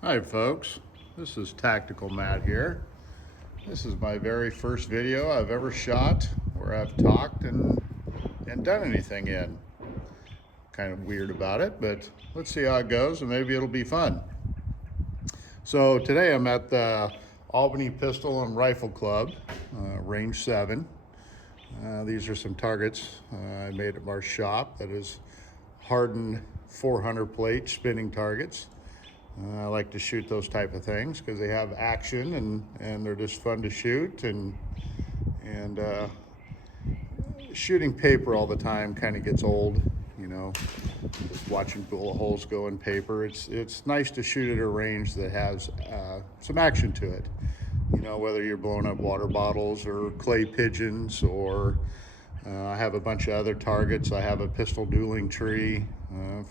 Hi folks, this is Tactical Matt here. This is my very first video I've ever shot where I've talked and done anything in. Kind of weird about it, but let's see how it goes and maybe it'll be fun. So today I'm at the Albany Pistol and Rifle Club, Range 7. These are some targets I made at our shop that is hardened 400 plate spinning targets. I like to shoot those type of things because they have action and they're just fun to shoot, and shooting paper all the time kind of gets old, you know, just watching bullet holes go in paper. It's nice to shoot at a range that has some action to it, you know, whether you're blowing up water bottles or clay pigeons or I have a bunch of other targets. I have a pistol dueling tree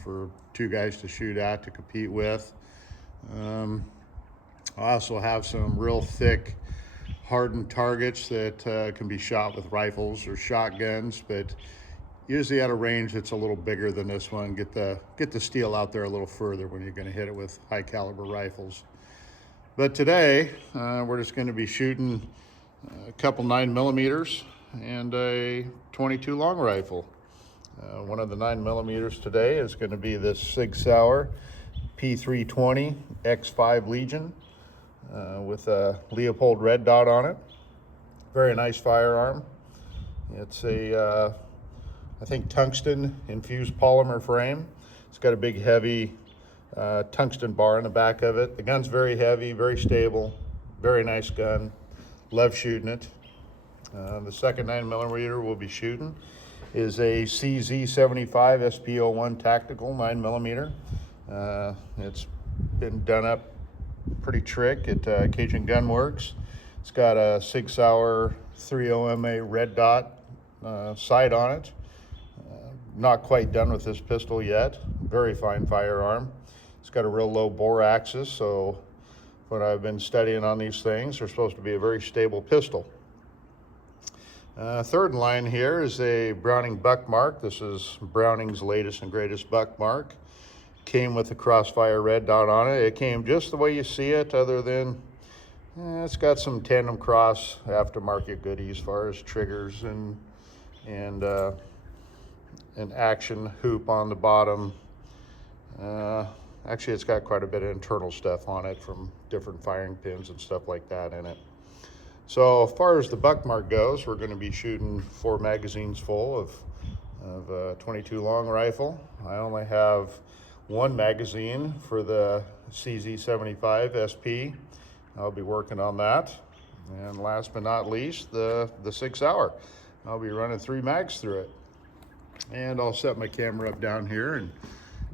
for two guys to shoot at to compete with. I also have some real thick hardened targets that can be shot with rifles or shotguns, but usually at a range that's a little bigger than this one. Get the steel out there a little further when you're going to hit it with high caliber rifles. But today we're just going to be shooting a couple 9mm and a 22 long rifle. One of the 9mm today is going to be this Sig Sauer P320 X5 Legion with a Leupold red dot on it. Very nice firearm. It's a, I think, tungsten infused polymer frame. It's got a big heavy tungsten bar in the back of it. The gun's very heavy, very stable, very nice gun. Love shooting it. The second 9mm we'll be shooting is a CZ75 SP01 Tactical 9mm. It's been done up pretty trick at Cajun Gun Works. It's got a Sig Sauer 30MA red dot sight on it. Not quite done with this pistol yet. Very fine firearm. It's got a real low bore axis, so when I've been studying on these things, they're supposed to be a very stable pistol. Third in line here is a Browning Buckmark. This is Browning's latest and greatest Buckmark. Came with a Crossfire red dot on it. It came just the way you see it, other than it's got some Tandem Cross aftermarket goodies as far as triggers and an action hoop on the bottom. Actually, it's got quite a bit of internal stuff on it from different firing pins and stuff like that in it. So as far as the Buckmark goes, we're going to be shooting 4 magazines full of a 22 long rifle. I only have one magazine for the CZ75 SP. I'll be working on that. And last but not least, the Sig Sauer. I'll be running 3 mags through it. And I'll set my camera up down here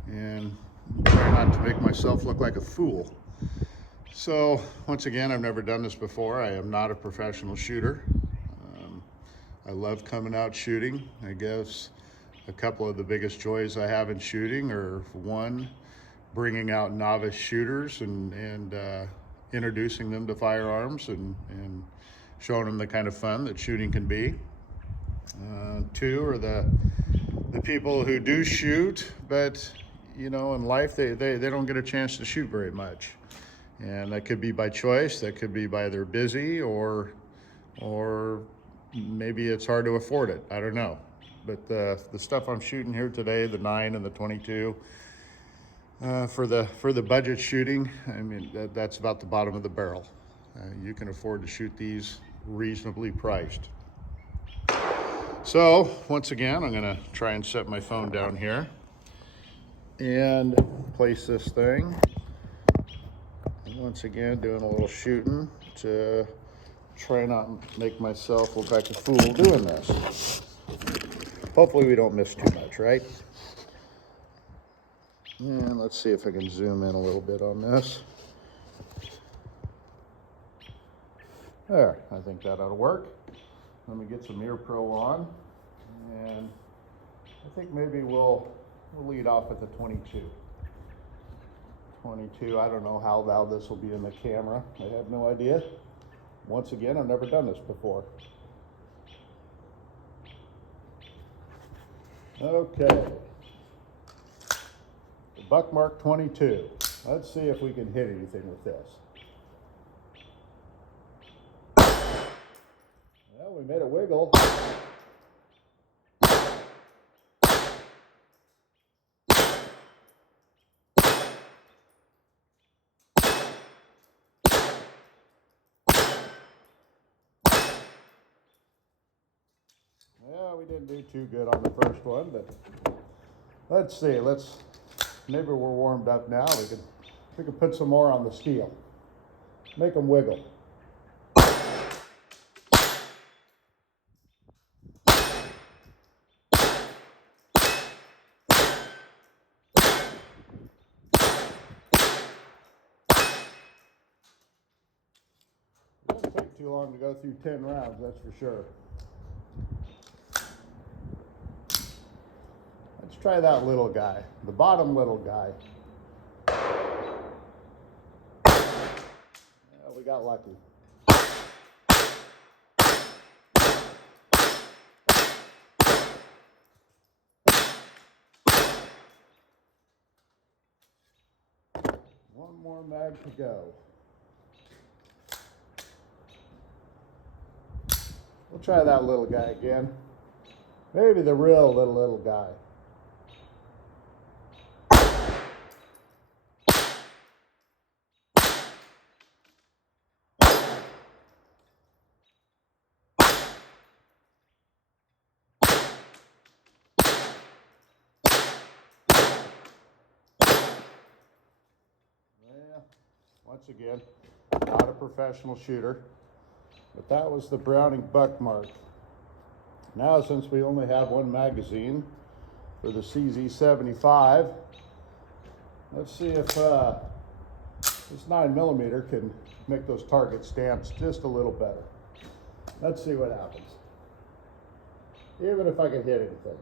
and try not to make myself look like a fool. So once again, I've never done this before. I am not a professional shooter. I love coming out shooting. I guess a couple of the biggest joys I have in shooting are, one, bringing out novice shooters and introducing them to firearms and showing them the kind of fun that shooting can be. Two are the people who do shoot, but you know, in life they don't get a chance to shoot very much. And that could be by choice, that could be by they're busy, or maybe it's hard to afford it. I don't know. But the stuff I'm shooting here today, the 9 and the 22, for the budget shooting, I mean, that's about the bottom of the barrel. You can afford to shoot these reasonably priced. So once again, I'm gonna try and set my phone down here and place this thing. And once again, doing a little shooting to try not make myself look like a fool doing this. Hopefully we don't miss too much, right? And let's see if I can zoom in a little bit on this. There, I think that ought to work. Let me get some Ear Pro on, and I think maybe we'll lead off with the 22. 22, I don't know how loud this will be in the camera. I have no idea. Once again, I've never done this before. Okay. The Buckmark 22. Let's see if we can hit anything with this. Well, we made it wiggle. Yeah, we didn't do too good on the first one, but let's see. Maybe we're warmed up now. We can put some more on the steel. Make them wiggle. It doesn't take too long to go through 10 rounds, that's for sure. Let's try that little guy, the bottom little guy. Yeah, we got lucky. One more mag to go. We'll try that little guy again. Maybe the real little guy. Once again, not a professional shooter, but that was the Browning Buckmark. Now, since we only have one magazine for the CZ75, let's see if this 9mm can make those target stamps just a little better. Let's see what happens. Even if I can hit anything.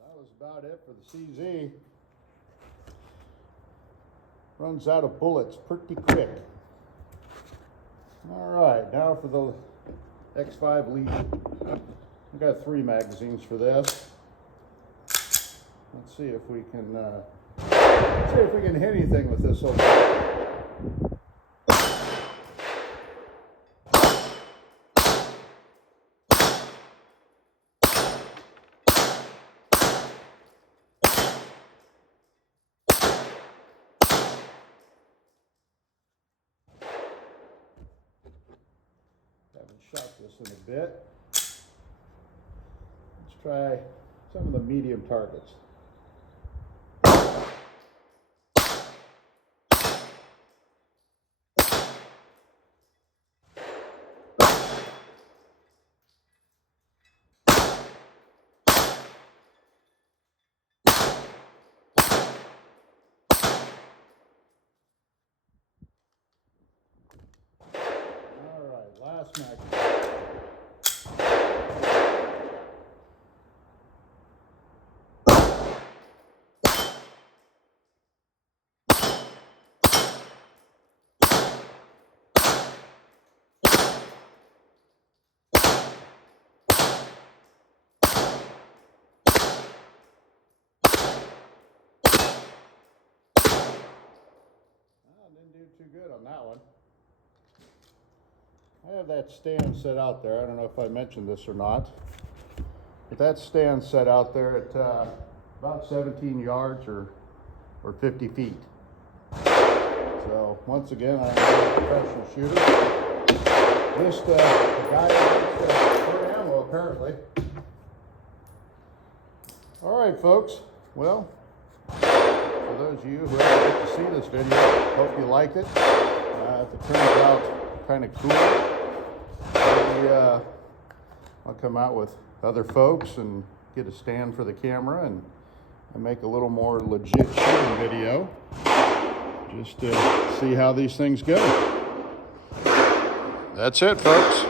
That was about it for the CZ. Runs out of bullets pretty quick. All right, now for the X5 Legion. I've got 3 magazines for this. Let's see if we can hit anything with this over. Haven't shot this in a bit. Let's try some of the medium targets. Last mag. Didn't do too good on that one. I have that stand set out there. I don't know if I mentioned this or not, but that stand set out there at about 17 yards or 50 feet. So once again, I'm a professional shooter. Just a guy that likes for ammo, apparently. All right, folks. Well, for those of you who didn't get to see this video, hope you liked it. If it turns out kind of cool, maybe I'll come out with other folks and get a stand for the camera and make a little more legit shooting video just to see how these things go. That's it, folks.